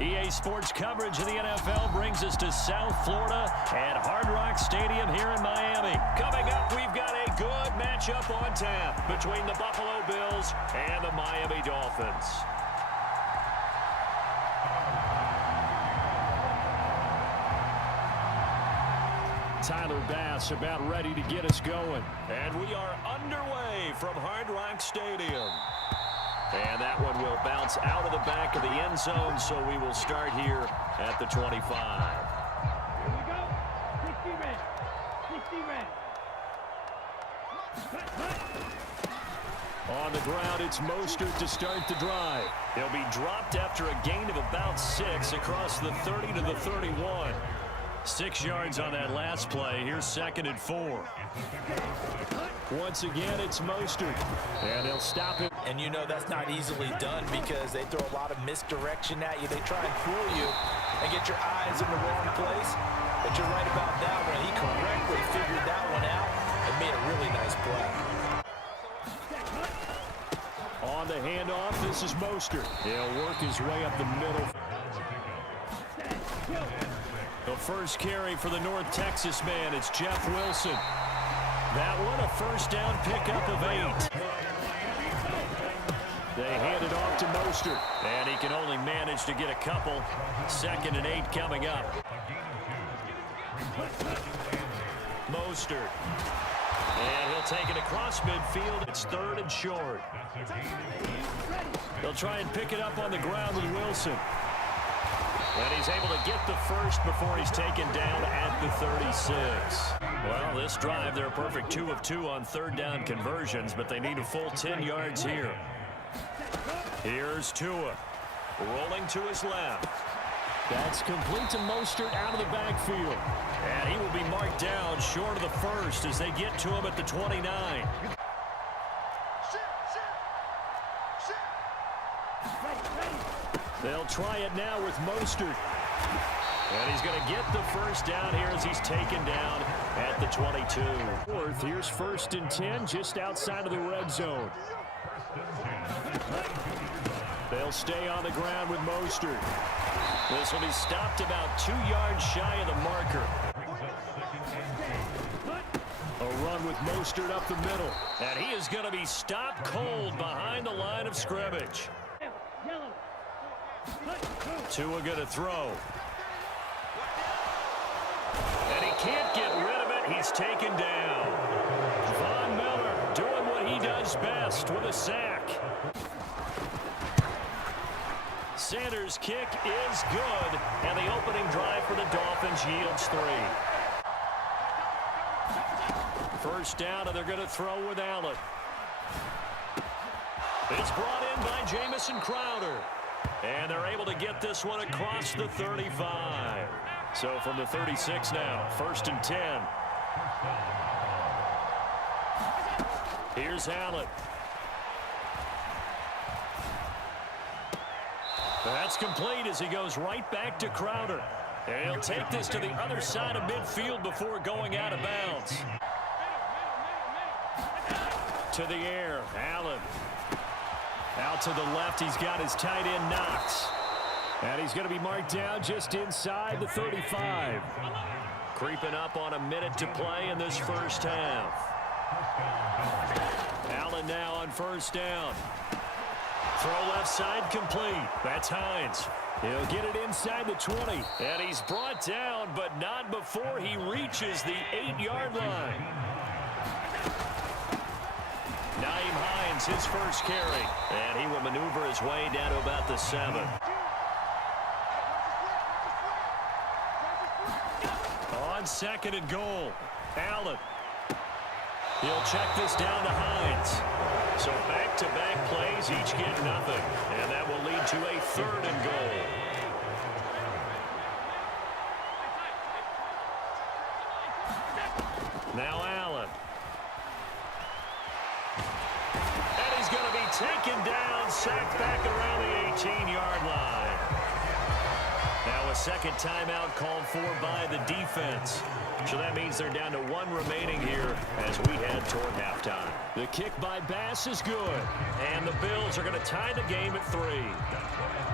EA Sports coverage of the NFL brings us to South Florida at Hard Rock Stadium here in Miami. Coming up, we've got a good matchup on tap between the Buffalo Bills and the Miami Dolphins. Tyler Bass about ready to get us going. And we are underway from Hard Rock Stadium. And that one will bounce out of the back of the end zone, so we will start here at the 25. Here we go. 60 red. 60 red. On the ground, it's Mostert to start the drive. He'll be dropped after a gain of about 6 across the 30 to the 31. 6 yards on that last play. Here's 2nd and 4. Once again, it's Mostert. And they'll stop it. And you know that's not easily done because they throw a lot of misdirection at you. They try and fool you and get your eyes in the wrong place. But you're right about that one. He correctly figured that one out and made a really nice play. On the handoff, this is Mostert. He'll work his way up the middle. The first carry for the North Texas man, it's Jeff Wilson. That one a first down pickup of 8. They hand it off to Mostert, and he can only manage to get a couple. 2nd and 8 coming up. Mostert. And he'll take it across midfield. It's 3rd and short. They'll try and pick it up on the ground with Wilson. And he's able to get the first before he's taken down at the 36. Well, this drive, they're a perfect 2 of 2 on 3rd down conversions, but they need a full 10 yards here. Here's Tua, rolling to his left. That's complete to Mostert out of the backfield. And he will be marked down short of the first as they get to him at the 29. They'll try it now with Mostert. And he's going to get the first down here as he's taken down at the 22. Fourth, here's 1st and 10 just outside of the red zone. They'll stay on the ground with Mostert. This will be stopped about 2 yards shy of the marker. A run with Mostert up the middle. And he is going to be stopped cold behind the line of scrimmage. Tua going to throw. And he can't get rid of it. He's taken down. Von Miller doing what he does best with a sack. Sanders' kick is good. And the opening drive for the Dolphins yields 3. First down, and they're going to throw with Allen. It's brought in by Jamison Crowder. And they're able to get this one across the 35. So from the 36 now, 1st and 10. Here's Allen. That's complete as he goes right back to Crowder. And he'll take this to the other side of midfield before going out of bounds. To the air, Allen. Out to the left, he's got his tight end Knox. And he's going to be marked down just inside the 35. Creeping up on a minute to play in this first half. Allen now on 1st down. Throw left side complete. That's Hines. He'll get it inside the 20. And he's brought down, but not before he reaches the 8-yard line. Nyheim Hines, his first carry. And he will maneuver his way down to about the 7. On 2nd and goal, Allen. He'll check this down to Hines. So back-to-back plays, each get nothing. And that will lead to a 3rd and goal. Now Allen. Going to be taken down, sacked back around the 18-yard line. Now a second timeout called for by the defense. So that means they're down to 1 remaining here as we head toward halftime. The kick by Bass is good. And the Bills are going to tie the game at 3.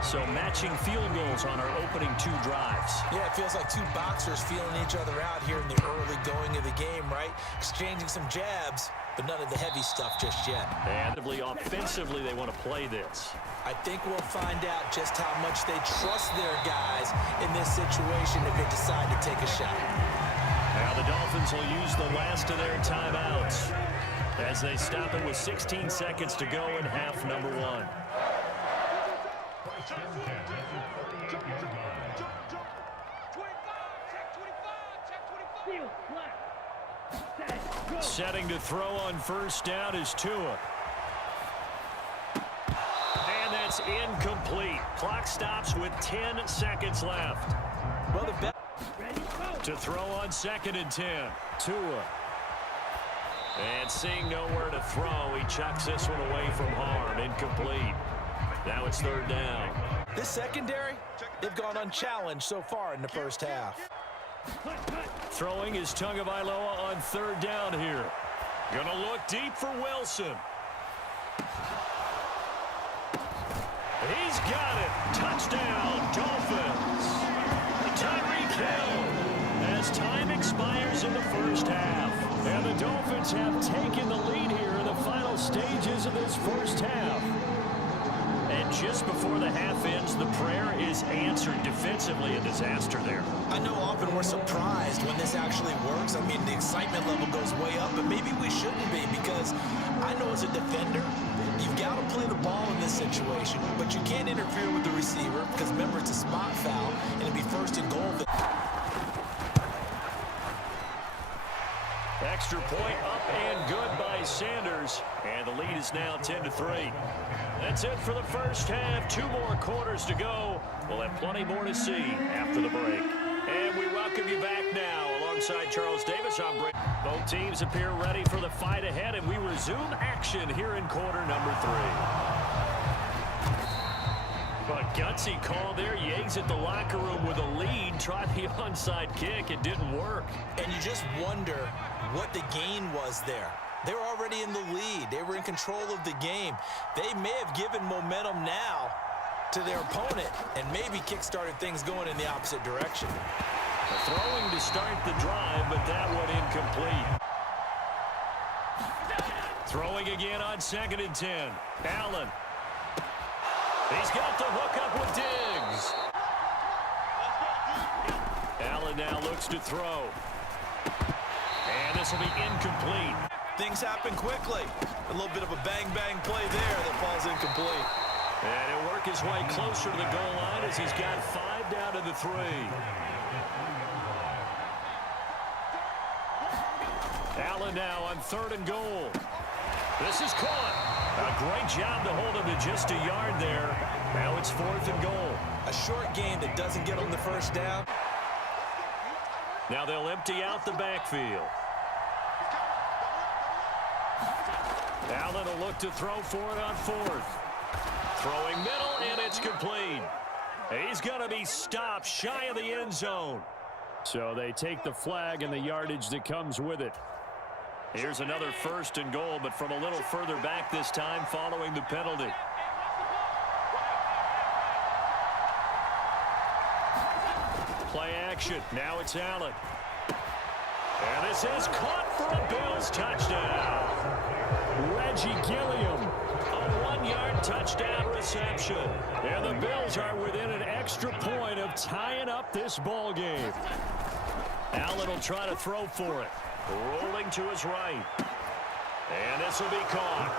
So matching field goals on our opening 2 drives. Yeah, it feels like 2 boxers feeling each other out here in the early going of the game, right? Exchanging some jabs, but none of the heavy stuff just yet. And offensively, they want to play this. I think we'll find out just how much they trust their guys in this situation if they decide to take a shot. Now the Dolphins will use the last of their timeouts as they stop it with 16 seconds to go in half number 1. Setting to throw on first down is Tua. And that's incomplete. Clock stops with 10 seconds left. Well, to throw on 2nd and 10. Tua. And seeing nowhere to throw, he chucks this one away from harm. Incomplete. Now it's 3rd down. This secondary, they've gone unchallenged so far in the first half. Throwing is Tagovailoa on 3rd down here. Gonna look deep for Wilson. He's got it. Touchdown, Dolphins. Tyreek Hill as time expires in the first half. And the Dolphins have taken the lead here in the final stages of this first half. And just before the half ends, the prayer is answered. Defensively, a disaster there. I know often we're surprised when this actually works. I mean, the excitement level goes way up, but maybe we shouldn't be, because I know as a defender, you've got to play the ball in this situation, but you can't interfere with the receiver because, remember, it's a spot foul, and it'd be 1st and goal. Extra point up and good by Sanders. And the lead is now 10-3. That's it for the first half. 2 more quarters to go. We'll have plenty more to see after the break. And we welcome you back now. Alongside Charles Davis, I'm Brady. Both teams appear ready for the fight ahead, and we resume action here in quarter number 3. But gutsy call there. You exit the locker room with a lead. Tried the onside kick. It didn't work. And you just wonder what the gain was there. They were already in the lead. They were in control of the game. They may have given momentum now to their opponent and maybe kick-started things going in the opposite direction. Throwing to start the drive, but that one incomplete. Throwing again on 2nd and 10. Allen. He's got the hook up with Diggs. Allen now looks to throw. And this will be incomplete. Things happen quickly. A little bit of a bang-bang play there that falls incomplete. And he'll work his way closer to the goal line as he's got 5 down to the 3. Allen now on 3rd and goal. This is caught. A great job to hold him to just a yard there. Now it's 4th and goal. A short gain that doesn't get them the first down. Now they'll empty out the backfield. Allen will look to throw for it on 4th. Throwing middle, and it's complete. He's going to be stopped shy of the end zone. So they take the flag and the yardage that comes with it. Here's another 1st and goal, but from a little further back this time following the penalty. Play action. Now it's Allen. And this is caught for a Bills touchdown. Reggie Gilliam, a 1-yard touchdown reception. And the Bills are within an extra point of tying up this ball game. Allen will try to throw for it. Rolling to his right. And this will be caught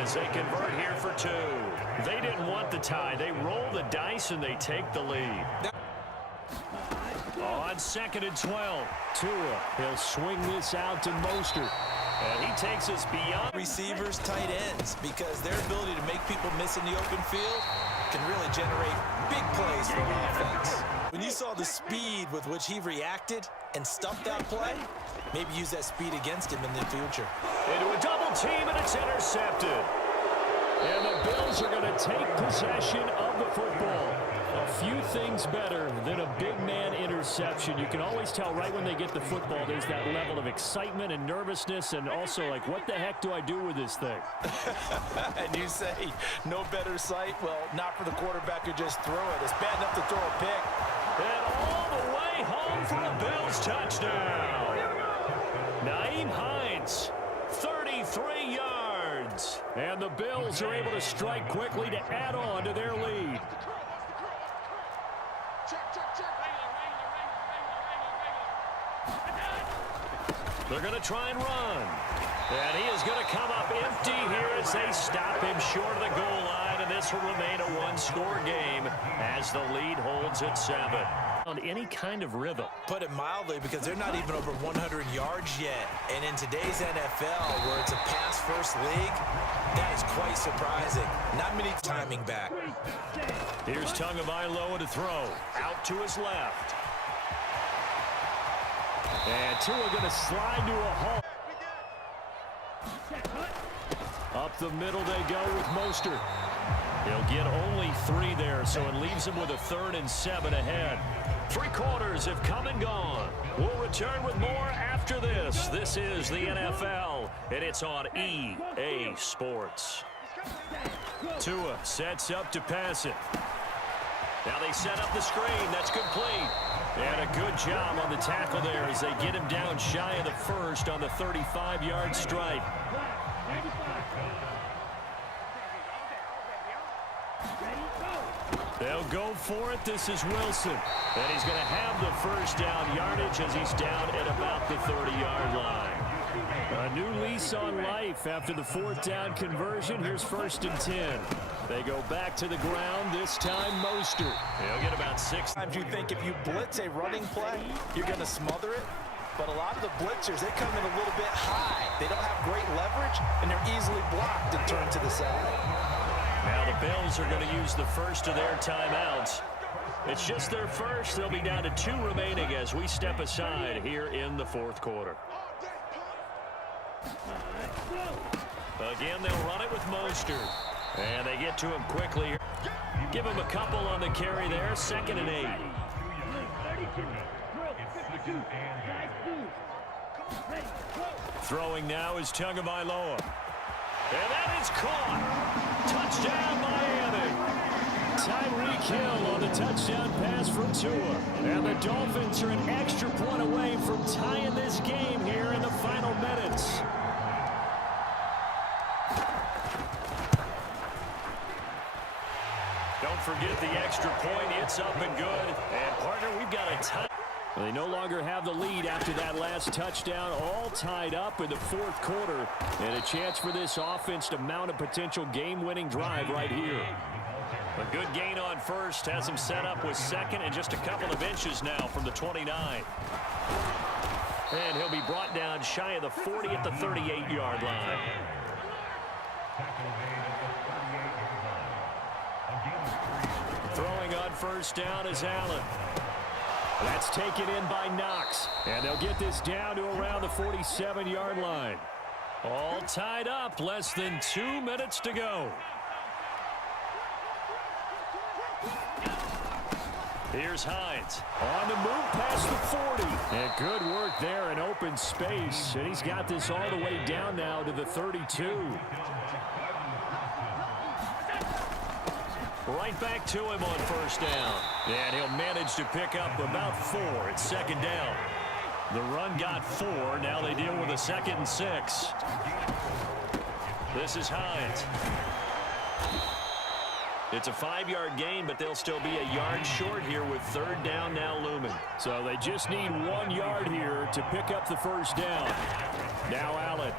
as they convert here for 2. They didn't want the tie. They roll the dice and they take the lead. On 2nd and 12. Tua, he'll swing this out to Mostert. And he takes us beyond receivers, tight ends, because their ability to make people miss in the open field can really generate big plays for an offense. When you saw the speed with which he reacted and stuffed that play, maybe use that speed against him in the future. Into a double team, and it's intercepted. And the Bills are going to take possession of the football. A few things better than a big man interception. You can always tell right when they get the football, there's that level of excitement and nervousness, and also like, what the heck do I do with this thing? And you say no better sight? Well, not for the quarterback who just threw it. It's bad enough to throw a pick. And all the way home for a Bills touchdown. Nyheim Hines, 33 yards. And the Bills are able to strike quickly to add on to their lead. They're going to try and run. And he is going to come up empty here as they stop him short of the goal line. And this will remain a one-score game as the lead holds at 7. On any kind of rhythm. Put it mildly, because they're not even over 100 yards yet. And in today's NFL, where it's a pass-first league, that is quite surprising. Not many timing back. Here's Tagovailoa to throw. Out to his left. And Tua going to slide to a halt. Up the middle they go with Mostert. He'll get only 3 there, so it leaves him with a 3rd and 7 ahead. 3 quarters have come and gone. We'll return with more after this. This is the NFL, and it's on EA Sports. Tua sets up to pass it. Now they set up the screen. That's complete. And a good job on the tackle there as they get him down shy of the first on the 35-yard strike. They'll go for it. This is Wilson. And he's going to have the first down yardage as he's down at about the 30-yard line. A new lease on life after the 4th down conversion. Here's 1st and 10. They go back to the ground, this time Mostert. He'll get about 6. Sometimes you think if you blitz a running play, you're going to smother it. But a lot of the blitzers, they come in a little bit high. They don't have great leverage, and they're easily blocked and turned to the side. Now the Bills are going to use the first of their timeouts. It's just their first. They'll be down to 2 remaining as we step aside here in the 4th quarter. Again, they'll run it with Mostert. And they get to him quickly. Give him a couple on the carry there. 2nd and 8. Throwing now is Tagovailoa. And that is caught. Touchdown, Miami. Tyreek Hill on the touchdown pass from Tua. And the Dolphins are an extra point away from tying this game here in the final minutes. Don't forget the extra point. It's up and good. And, partner, we've got a tie. They no longer have the lead after that last touchdown, all tied up in the 4th quarter. And a chance for this offense to mount a potential game-winning drive right here. A good gain on first, has him set up with 2nd and just a couple of inches now from the 29. And he'll be brought down shy of the 40 at the 38-yard line. Throwing on 1st down is Allen. That's taken in by Knox. And they'll get this down to around the 47-yard line. All tied up, less than 2 minutes to go. Here's Hines on the move past the 40. And good work there in open space. And he's got this all the way down now to the 32. Right back to him on 1st down. And he'll manage to pick up about 4 at 2nd down. The run got 4. Now they deal with a 2nd and 6. This is Hines. It's a 5-yard gain, but they'll still be a yard short here with 3rd down now looming. So they just need 1 yard here to pick up the 1st down. Now Allen.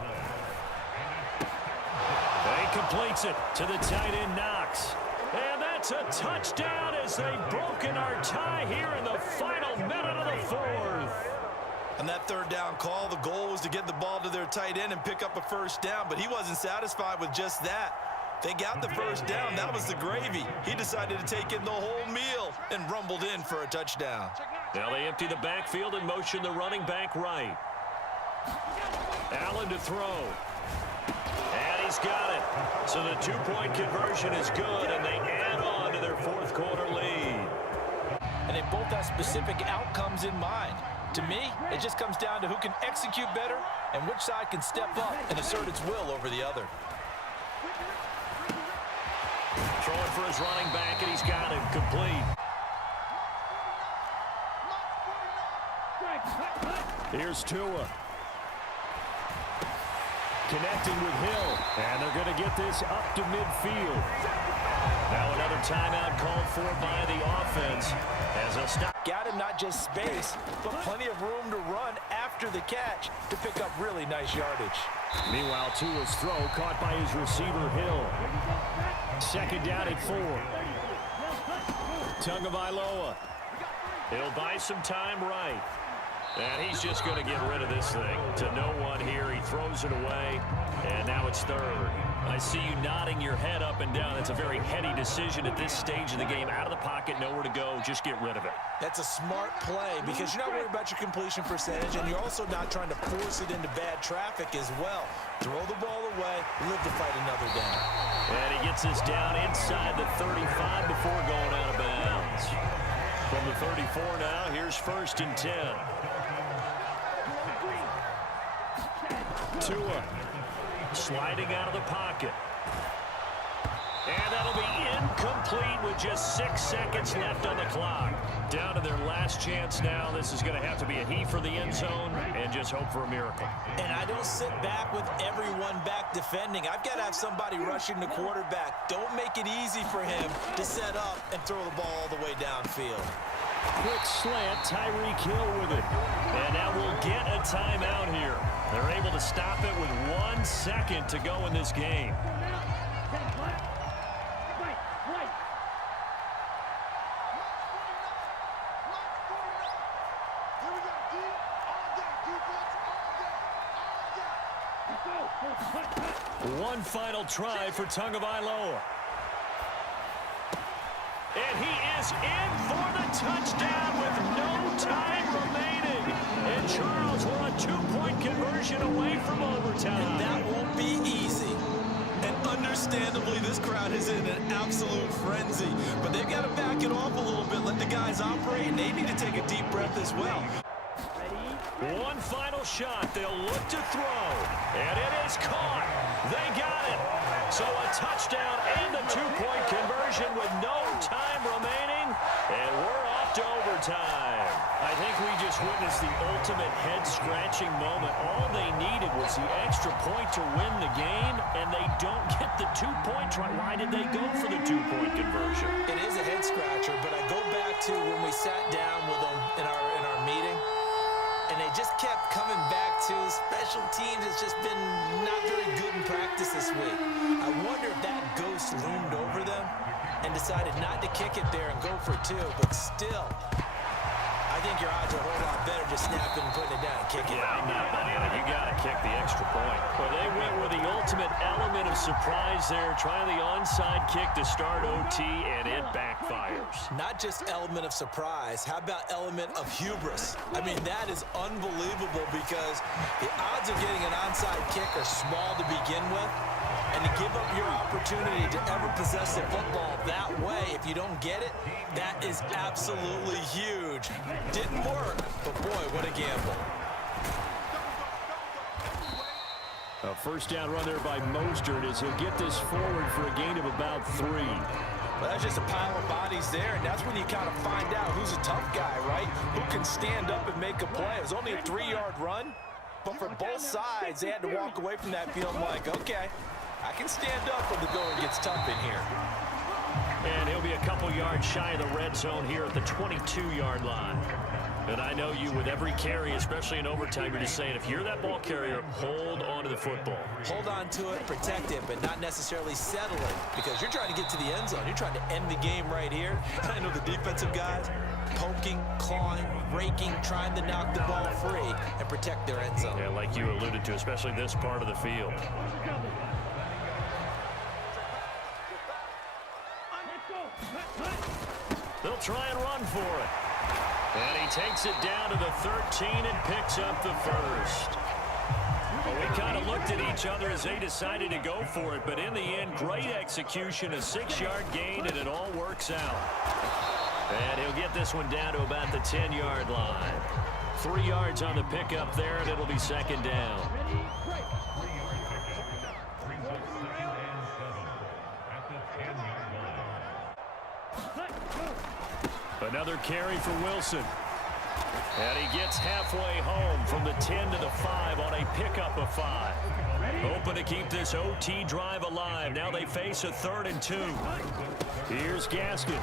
He completes it to the tight end Knox. And that's a touchdown as they've broken our tie here in the final minute of the 4th. On that 3rd down call, the goal was to get the ball to their tight end and pick up a 1st down, but he wasn't satisfied with just that. They got the 1st down. That was the gravy. He decided to take in the whole meal and rumbled in for a touchdown. Now they empty the backfield and motion the running back right. Allen to throw. And he's got it. So the 2-point conversion is good, and they add on to their 4th quarter lead. and they both have specific outcomes in mind. To me, it just comes down to who can execute better and which side can step up and assert its will over the other. Throwing for his running back, and he's got it complete. Here's Tua. Connecting with Hill, and they're going to get this up to midfield. Now another timeout called for by the offense as they'll stop. Got him not just space, but plenty of room to run after the catch to pick up really nice yardage. Meanwhile, Tua's throw caught by his receiver, Hill. Second down at 4. Tagovailoa. He'll buy some time right. And he's just going to get rid of this thing to no one here. He throws it away, and now it's third. I see you nodding your head up and down. That's a very heady decision at this stage of the game. Out of the pocket, nowhere to go. Just get rid of it. That's a smart play because you're not worried about your completion percentage, and you're also not trying to force it into bad traffic as well. Throw the ball away, live to fight another down. And he gets this down inside the 35 before going out of bounds. From the 34 now, here's 1st and 10. Tua sliding out of the pocket. And that'll be incomplete with just 6 seconds left on the clock. Down to their last chance now. This is going to have to be a heave for the end zone and just hope for a miracle. And I don't sit back with everyone back defending. I've got to have somebody rushing the quarterback. Don't make it easy for him to set up and throw the ball all the way downfield. Quick slant, Tyreek Hill with it. And now we'll get a timeout here. They're able to stop it with 1 second to go in this game. One final try for Tagovailoa. And he is in for the touchdown with no time remaining. And Charles, we're a 2-point conversion away from overtime. And that won't be easy. And understandably, this crowd is in an absolute frenzy. But they've got to back it off a little bit, let the guys operate, and they need to take a deep breath as well. One final shot. They'll look to throw. And it is caught. They got it. So a touchdown and a 2-point conversion with no time remaining. And we're off to overtime. I think we just witnessed the ultimate head-scratching moment. All they needed was the extra point to win the game, and they don't get the 2-point try. Why did they go for the 2-point conversion? It is a head-scratcher, but I go back to when we sat down with them in our meeting. And they just kept coming back to special teams. It's just been not very good in practice this week. I wonder if that ghost loomed over them and decided not to kick it there and go for 2. But still, I think your odds are a whole lot better just snapping and putting it down and kicking it. Yeah, I'm not buying it. You got to kick the extra point. Well, they went with the ultimate element of surprise there, trying the onside kick to start OT, and it backfires. Not just element of surprise. How about element of hubris? I mean, that is unbelievable because the odds of getting an onside kick are small to begin with. And to give up your opportunity to ever possess the football that way, if you don't get it, that is absolutely huge. Didn't work, but boy, what a gamble. A first down run there by Mostert as he'll get this forward for a gain of about 3. Well, that's just a pile of bodies there, and that's when you kind of find out who's a tough guy, right? Who can stand up and make a play. It was only a 3-yard run, but for both sides, they had to walk away from that feeling like, okay, I can stand up when the going gets tough in here. And he'll be a couple yards shy of the red zone here at the 22-yard line. And I know you with every carry, especially in overtime, you're just saying if you're that ball carrier, hold on to the football. Hold on to it, protect it, but not necessarily settle it because you're trying to get to the end zone. You're trying to end the game right here. And I know the defensive guys poking, clawing, raking, trying to knock the ball free and protect their end zone. Yeah, like you alluded to, especially this part of the field. They'll try and run for it. And he takes it down to the 13 and picks up the first. Well, we kind of looked at each other as they decided to go for it, but in the end, great execution, a 6-yard gain, and it all works out. And he'll get this one down to about the 10-yard line. 3 yards on the pickup there, and it'll be second down. Another carry for Wilson. And he gets halfway home from the 10 to the 5 on a pickup of 5. Hoping to keep this OT drive alive. Now they face a 3rd and 2. Here's Gaskin.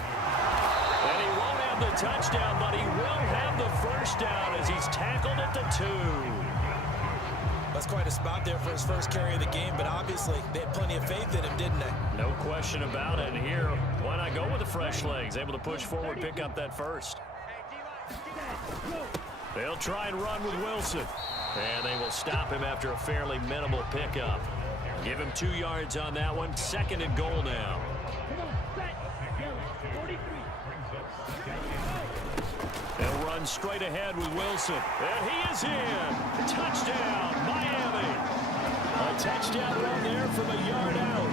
And he won't have the touchdown, but he will have the first down as he's tackled at the 2. That's quite a spot there for his first carry of the game, but obviously they had plenty of faith in him, didn't they? No question about it. And here, why not go with the fresh legs? Able to push forward, pick up that first. They'll try and run with Wilson. And they will stop him after a fairly minimal pickup. Give him 2 yards on that one. 2nd and goal now. They'll run straight ahead with Wilson. And he is in. Touchdown, Miami. A touchdown run there from a yard out.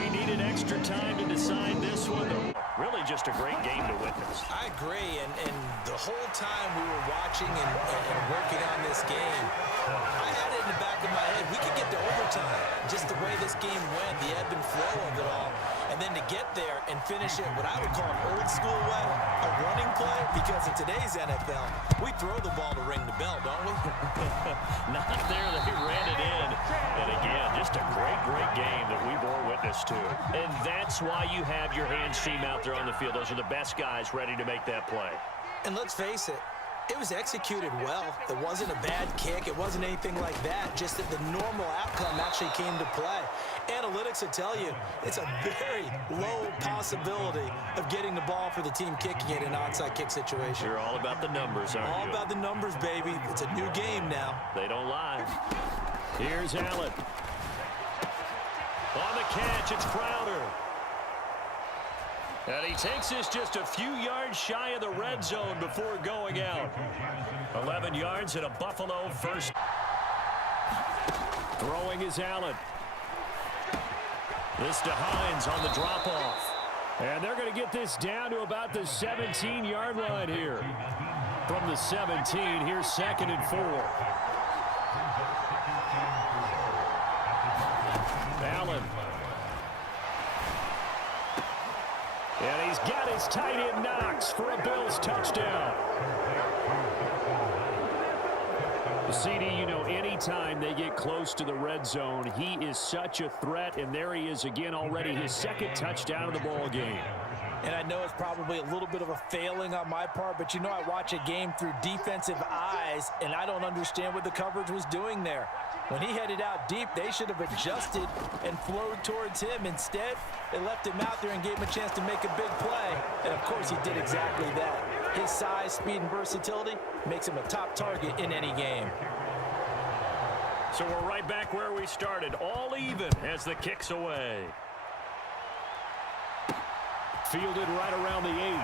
We needed extra time to decide this one. Really just a great game to witness. I agree, and the whole time we were watching and working on this game, I had it in the back of my head, we could get to overtime. Just the way this game went, the ebb and flow of it all, and then to get there and finish it what I would call an old school way, a running play, because in today's NFL, we throw the ball to ring the bell, don't we? Not there, they ran it in. And again, just a great, great game that we bore witness to. And that's why you have your hands team out there on the field. Those are the best guys ready to make that play. And let's face it, it was executed well. It wasn't a bad kick. It wasn't anything like that. Just that the normal outcome actually came to play. Analytics will tell you it's a very low possibility of getting the ball for the team kicking it in an onside kick situation. You're all about the numbers, aren't you? All about the numbers, baby. It's a new game now. They don't lie. Here's Allen. On the catch, it's Crowder. And he takes this just a few yards shy of the red zone before going out. 11 yards and a Buffalo first. Throwing is Allen. This to Hines on the drop-off. And they're going to get this down to about the 17-yard line here. From the 17, here's 2nd and 4. Allen. And he's got his tight end Knox for a Bills touchdown. CD, you know, anytime they get close to the red zone, he is such a threat, and there he is again already, his 2nd touchdown of the ball game. And I know it's probably a little bit of a failing on my part, but you know I watch a game through defensive eyes, and I don't understand what the coverage was doing there. When he headed out deep, they should have adjusted and flowed towards him. Instead, they left him out there and gave him a chance to make a big play. And, of course, he did exactly that. His size, speed, and versatility makes him a top target in any game. So we're right back where we started, all even as the kick's away. Fielded right around the 8.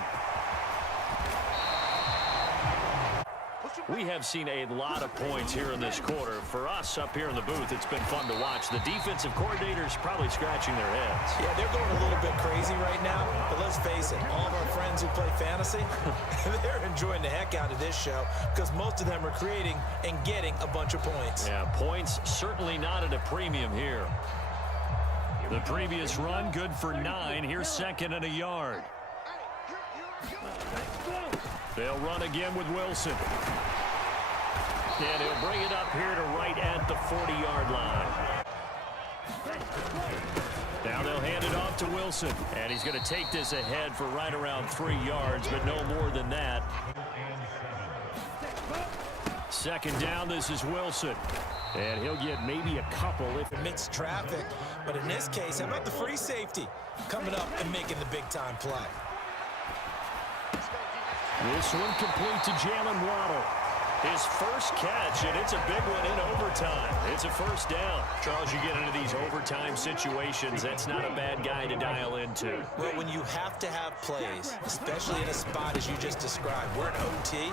We have seen a lot of points here in this quarter. For us up here in the booth, it's been fun to watch. The defensive coordinators probably scratching their heads. Yeah, they're going a little bit crazy right now. But let's face it, all of our friends who play fantasy, they're enjoying the heck out of this show because most of them are creating and getting a bunch of points. Yeah, points certainly not at a premium here. The previous run, good for 9. Here's 2nd and a yard. They'll run again with Wilson. And he'll bring it up here to right at the 40-yard line. Now they'll hand it off to Wilson. And he's going to take this ahead for right around 3 yards, but no more than that. 2nd down, this is Wilson. And he'll get maybe a couple if amidst traffic. But in this case, how about the free safety coming up and making the big-time play? This one complete to Jalen Waddle. His first catch, and it's a big one in overtime. It's a first down. Charles, you get into these overtime situations, that's not a bad guy to dial into. Well, when you have to have plays, especially in a spot as you just described, we're in OT,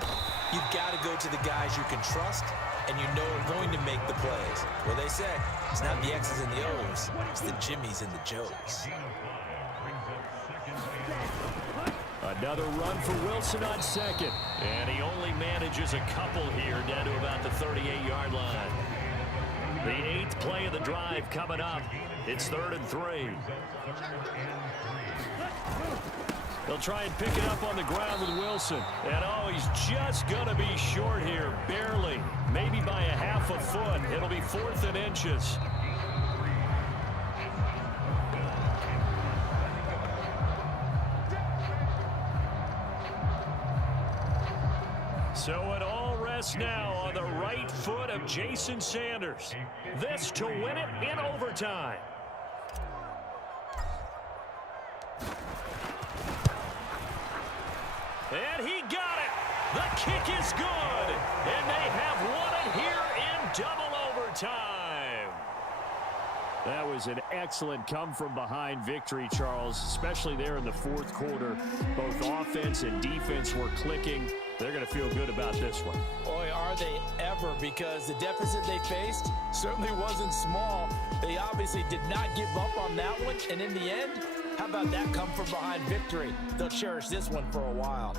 you've got to go to the guys you can trust and you know are going to make the plays. Well, they say it's not the X's and the O's, it's the Jimmys and the Joes. Another run for Wilson on second. And he only manages a couple here down to about the 38-yard line. The 8th play of the drive coming up. It's 3rd and 3. They'll try and pick it up on the ground with Wilson. And, oh, he's just going to be short here, barely. Maybe by a half a foot. It'll be 4th and inches. So it all rests now on the right foot of Jason Sanders. This to win it in overtime. And he got it. The kick is good. And they have won it here in double overtime. That was an excellent come-from-behind victory, Charles, especially there in the 4th quarter. Both offense and defense were clicking. They're going to feel good about this one. Boy, are they ever, because the deficit they faced certainly wasn't small. They obviously did not give up on that one, and in the end, how about that come-from-behind victory? They'll cherish this one for a while.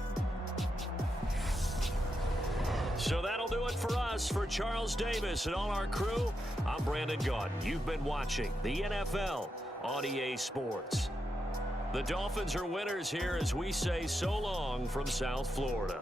So that'll do it for us. For Charles Davis and all our crew, I'm Brandon Gaudin. You've been watching the NFL on EA Sports. The Dolphins are winners here as we say so long from South Florida.